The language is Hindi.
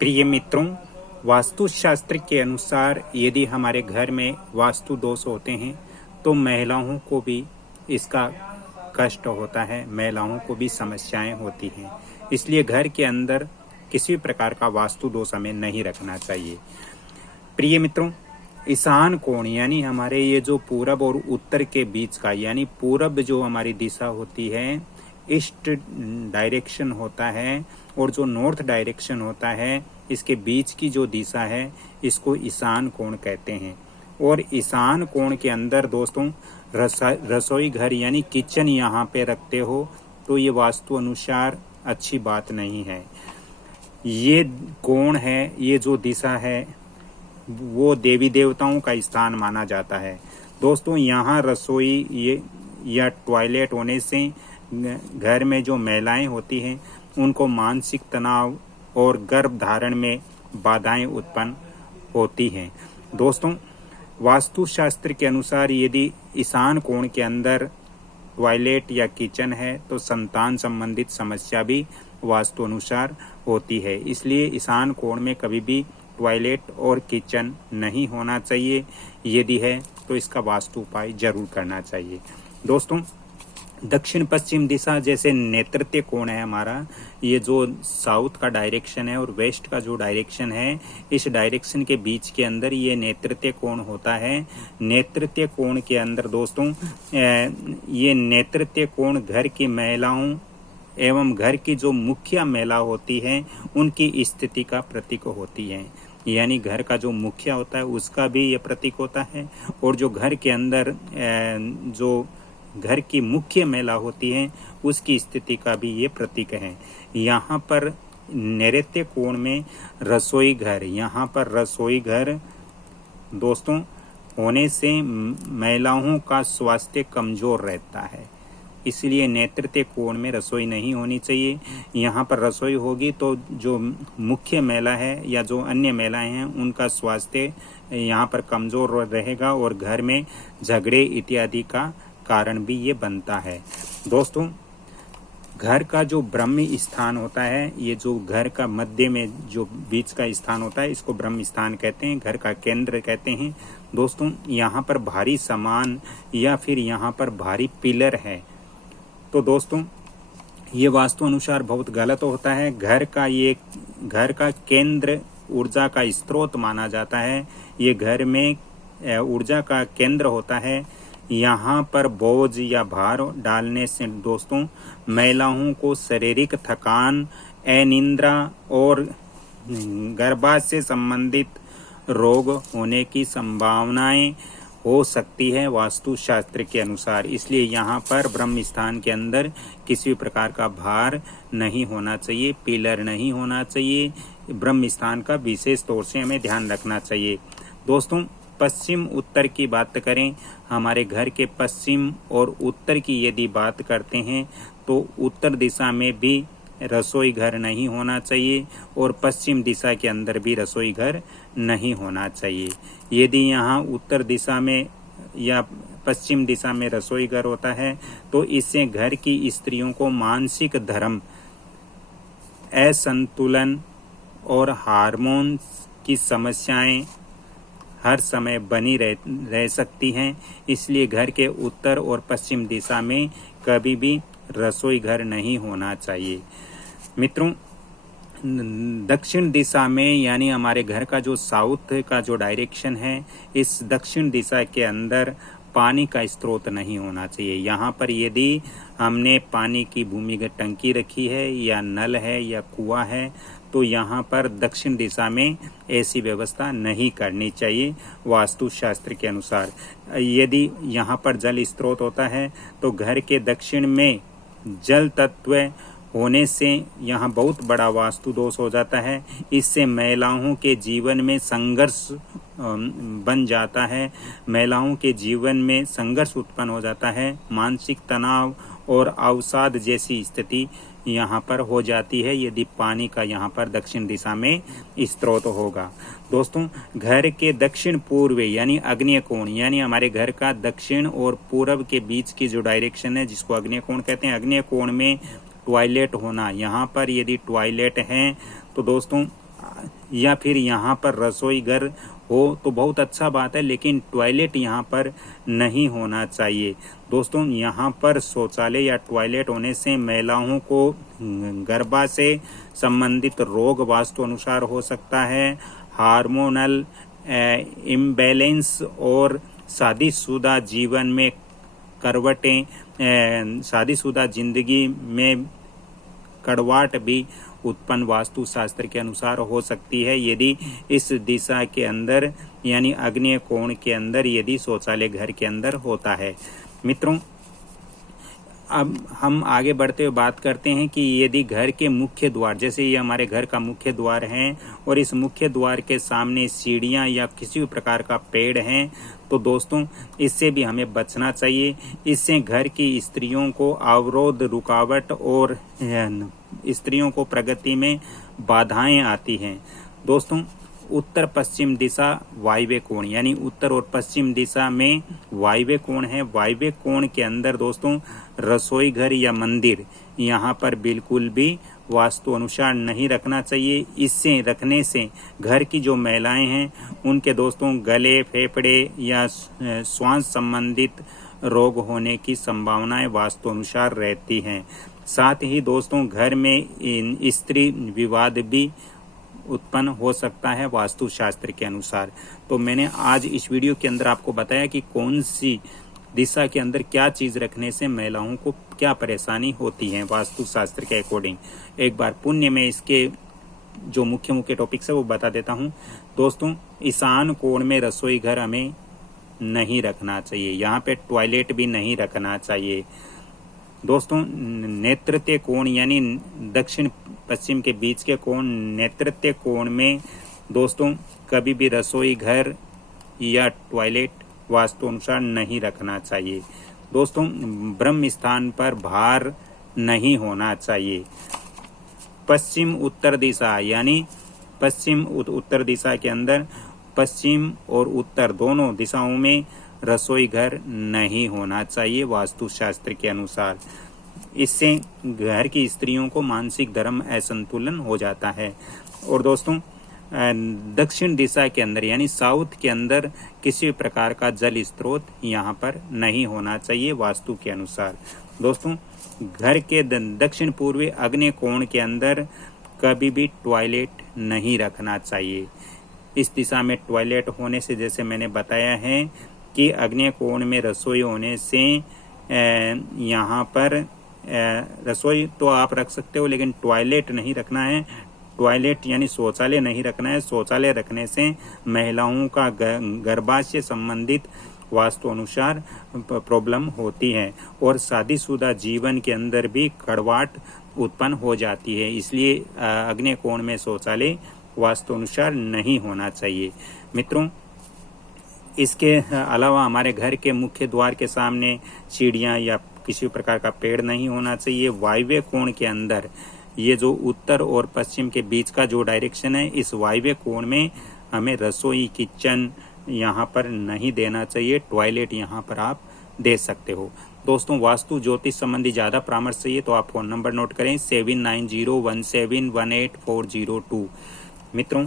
प्रिय मित्रों, वास्तुशास्त्र के अनुसार यदि हमारे घर में वास्तु दोष होते हैं तो महिलाओं को भी इसका कष्ट होता है, महिलाओं को भी समस्याएं होती हैं। इसलिए घर के अंदर किसी प्रकार का वास्तु दोष हमें नहीं रखना चाहिए। प्रिय मित्रों, ईशान कोण यानी हमारे ये जो पूरब और उत्तर के बीच का, यानी पूरब जो हमारी दिशा होती है, ईस्ट डायरेक्शन होता है, और जो नॉर्थ डायरेक्शन होता है, इसके बीच की जो दिशा है इसको ईशान कोण कहते हैं। और ईशान कोण के अंदर दोस्तों रसोई घर यानी किचन यहाँ पे रखते हो तो ये वास्तु अनुसार अच्छी बात नहीं है। ये कोण है, ये जो दिशा है वो देवी देवताओं का स्थान माना जाता है। दोस्तों, यहाँ रसोई ये या टॉयलेट होने से घर में जो महिलाएं होती हैं उनको मानसिक तनाव और गर्भ धारण में बाधाएं उत्पन्न होती हैं। दोस्तों, वास्तुशास्त्र के अनुसार यदि ईशान कोण के अंदर टॉयलेट या किचन है तो संतान संबंधित समस्या भी वास्तु अनुसार होती है। इसलिए ईशान कोण में कभी भी टॉयलेट और किचन नहीं होना चाहिए। यदि है तो इसका वास्तु उपाय जरूर करना चाहिए। दोस्तों, दक्षिण पश्चिम दिशा जैसे नेतृत्व कोण है हमारा, ये जो साउथ का डायरेक्शन है और वेस्ट का जो डायरेक्शन है, इस डायरेक्शन के बीच के अंदर ये नेतृत्व कोण होता है। नेतृत्व कोण के अंदर दोस्तों ये नेतृत्व कोण घर की महिलाओं एवं घर की जो मुखिया महिला होती है उनकी स्थिति का प्रतीक होती है। यानी घर का जो मुखिया होता है उसका भी ये प्रतीक होता है, और जो घर के अंदर जो घर की मुख्य महिला होती है उसकी स्थिति का भी ये प्रतीक है। यहाँ पर नैऋत्य कोण में रसोई घर, यहाँ पर रसोई घर दोस्तों होने से महिलाओं का स्वास्थ्य कमजोर रहता है। इसलिए नेतृत्व कोण में रसोई नहीं होनी चाहिए। यहाँ पर रसोई होगी तो जो मुख्य महिला है या जो अन्य महिलाएं हैं उनका स्वास्थ्य यहाँ पर कमजोर रहेगा और घर में झगड़े इत्यादि का कारण भी ये बनता है। दोस्तों, घर का जो ब्रह्म स्थान होता है, ये जो घर का मध्य में जो बीच का स्थान होता है इसको ब्रह्म स्थान कहते हैं, घर का केंद्र कहते हैं। दोस्तों, यहाँ पर भारी सामान या फिर यहाँ पर भारी पिलर है तो दोस्तों ये वास्तु अनुसार बहुत गलत होता है। घर का केंद्र ऊर्जा का स्रोत माना जाता है। ये घर में ऊर्जा का केंद्र होता है। यहाँ पर बोझ या भार डालने से दोस्तों महिलाओं को शारीरिक थकान, अनिद्रा और गर्भाशय से संबंधित रोग होने की संभावनाएं हो सकती है वास्तुशास्त्र के अनुसार। इसलिए यहाँ पर ब्रह्म स्थान के अंदर किसी प्रकार का भार नहीं होना चाहिए, पिलर नहीं होना चाहिए। ब्रह्म स्थान का विशेष तौर से हमें ध्यान रखना चाहिए। दोस्तों, पश्चिम उत्तर की बात करें, हमारे घर के पश्चिम और उत्तर की यदि बात करते हैं तो उत्तर दिशा में भी रसोई घर नहीं होना चाहिए और पश्चिम दिशा के अंदर भी रसोई घर नहीं होना चाहिए। यदि यहाँ उत्तर दिशा में या पश्चिम दिशा में रसोई घर होता है तो इससे घर की स्त्रियों को मानसिक धर्म, असंतुलन और हार्मोन्स की समस्याएं हर समय बनी रह सकती हैं। इसलिए घर के उत्तर और पश्चिम दिशा में कभी भी रसोई घर नहीं होना चाहिए। मित्रों, दक्षिण दिशा में यानी हमारे घर का जो साउथ का जो डायरेक्शन है, इस दक्षिण दिशा के अंदर पानी का स्रोत नहीं होना चाहिए। यहाँ पर यदि हमने पानी की भूमिगत टंकी रखी है या नल है या कुआं है तो यहाँ पर दक्षिण दिशा में ऐसी व्यवस्था नहीं करनी चाहिए वास्तुशास्त्र के अनुसार। यदि यहाँ पर जल स्रोत होता है तो घर के दक्षिण में जल तत्व होने से यहाँ बहुत बड़ा वास्तु दोष हो जाता है। इससे महिलाओं के जीवन में संघर्ष बन जाता है, महिलाओं के जीवन में संघर्ष उत्पन्न हो जाता है, मानसिक तनाव और अवसाद जैसी स्थिति यहाँ पर हो जाती है यदि पानी का यहाँ पर दक्षिण दिशा में स्रोत होगा। दोस्तों, घर के दक्षिण पूर्व यानी अग्नेय कोण, यानी हमारे घर का दक्षिण और पूर्व के बीच की जो डायरेक्शन है जिसको अग्नेय कोण कहते हैं, अग्नेय कोण में टॉयलेट होना, यहाँ पर यदि टॉयलेट है तो दोस्तों या फिर यहाँ पर रसोई घर हो तो बहुत अच्छा बात है, लेकिन टॉयलेट यहाँ पर नहीं होना चाहिए। दोस्तों, यहाँ पर शौचालय या टॉयलेट होने से महिलाओं को गर्भा से संबंधित रोग वास्तु अनुसार हो सकता है। हार्मोनल इम्बैलेंस और शादीशुदा जीवन में करवटें, शादीशुदा जिंदगी में कड़वाहट भी उत्पन्न वास्तु शास्त्र के अनुसार हो सकती है यदि इस दिशा के अंदर यानी आग्नेय कोण के अंदर यदि शौचालय घर के अंदर होता है। मित्रों, अब हम आगे बढ़ते हुए बात करते हैं कि यदि घर के मुख्य द्वार, जैसे ये हमारे घर का मुख्य द्वार है और इस मुख्य द्वार के सामने सीढ़ियां या किसी भी प्रकार का पेड़ है, तो दोस्तों इससे भी हमें बचना चाहिए। इससे घर की स्त्रियों को अवरोध, रुकावट और स्त्रियों को प्रगति में बाधाएं आती हैं। दोस्तों, उत्तर पश्चिम दिशा वायव्य कोण, यानी उत्तर और पश्चिम दिशा में वायव्य कोण है। वायव्य कोण के अंदर दोस्तों रसोई घर या मंदिर यहाँ पर बिल्कुल भी वास्तु अनुसार नहीं रखना चाहिए। इससे रखने से घर की जो महिलाएं हैं उनके दोस्तों गले, फेफड़े या श्वास संबंधित रोग होने की संभावनाएं वास्तु अनुसार रहती हैं। साथ ही दोस्तों घर में स्त्री विवाद भी उत्पन्न हो सकता है वास्तु शास्त्र के अनुसार। तो मैंने आज इस वीडियो के अंदर आपको बताया कि कौन सी दिशा के अंदर क्या चीज रखने से महिलाओं को क्या परेशानी होती है वास्तु शास्त्र के अकॉर्डिंग। एक बार पुण्य में इसके जो मुख्य मुख्य टॉपिक्स है वो बता देता हूँ। दोस्तों, ईशान कोण में रसोई घर हमें नहीं रखना चाहिए, यहाँ पे टॉयलेट भी नहीं रखना चाहिए। दोस्तों, नेतृत्व कोण यानी दक्षिण पश्चिम के बीच के कोण, नेतृत्व कोण में दोस्तों कभी भी रसोई घर या टॉयलेट वास्तु अनुसार नहीं रखना चाहिए। दोस्तों, ब्रह्म स्थान पर भार नहीं होना चाहिए। पश्चिम उत्तर दिशा यानी पश्चिम उत्तर दिशा के अंदर पश्चिम और उत्तर दोनों दिशाओं में रसोई घर नहीं होना चाहिए वास्तु शास्त्र के अनुसार। इससे घर की स्त्रियों को मानसिक धर्म असंतुलन हो जाता है। और दोस्तों, दक्षिण दिशा के अंदर यानी साउथ के अंदर किसी प्रकार का जल स्रोत यहाँ पर नहीं होना चाहिए वास्तु के अनुसार। दोस्तों, घर के दक्षिण पूर्वी आग्नेय कोण के अंदर कभी भी टॉयलेट नहीं रखना चाहिए। इस दिशा में टॉयलेट होने से, जैसे मैंने बताया है कि आग्नेय कोण में रसोई होने से यहाँ पर रसोई तो आप रख सकते हो, लेकिन टॉयलेट नहीं रखना है। टॉयलेट यानी शौचालय नहीं रखना है। शौचालय रखने से महिलाओं का गर्भाशय संबंधित वास्तु अनुसार प्रॉब्लम होती है और शादीशुदा जीवन के अंदर भी कड़वाहट उत्पन्न हो जाती है। इसलिए आग्नेय कोण में शौचालय वास्तु अनुसार नहीं होना चाहिए। मित्रों, इसके अलावा हमारे घर के मुख्य द्वार के सामने सीढ़ियां या किसी प्रकार का पेड़ नहीं होना चाहिए। वायव्य कोण के अंदर ये जो उत्तर और पश्चिम के बीच का जो डायरेक्शन है, इस वायव्य कोण में हमें रसोई, किचन यहाँ पर नहीं देना चाहिए। टॉयलेट यहाँ पर आप दे सकते हो। दोस्तों, वास्तु ज्योतिष संबंधी ज़्यादा परामर्श चाहिए तो आप फोन नंबर नोट करें 7901718402। मित्रों,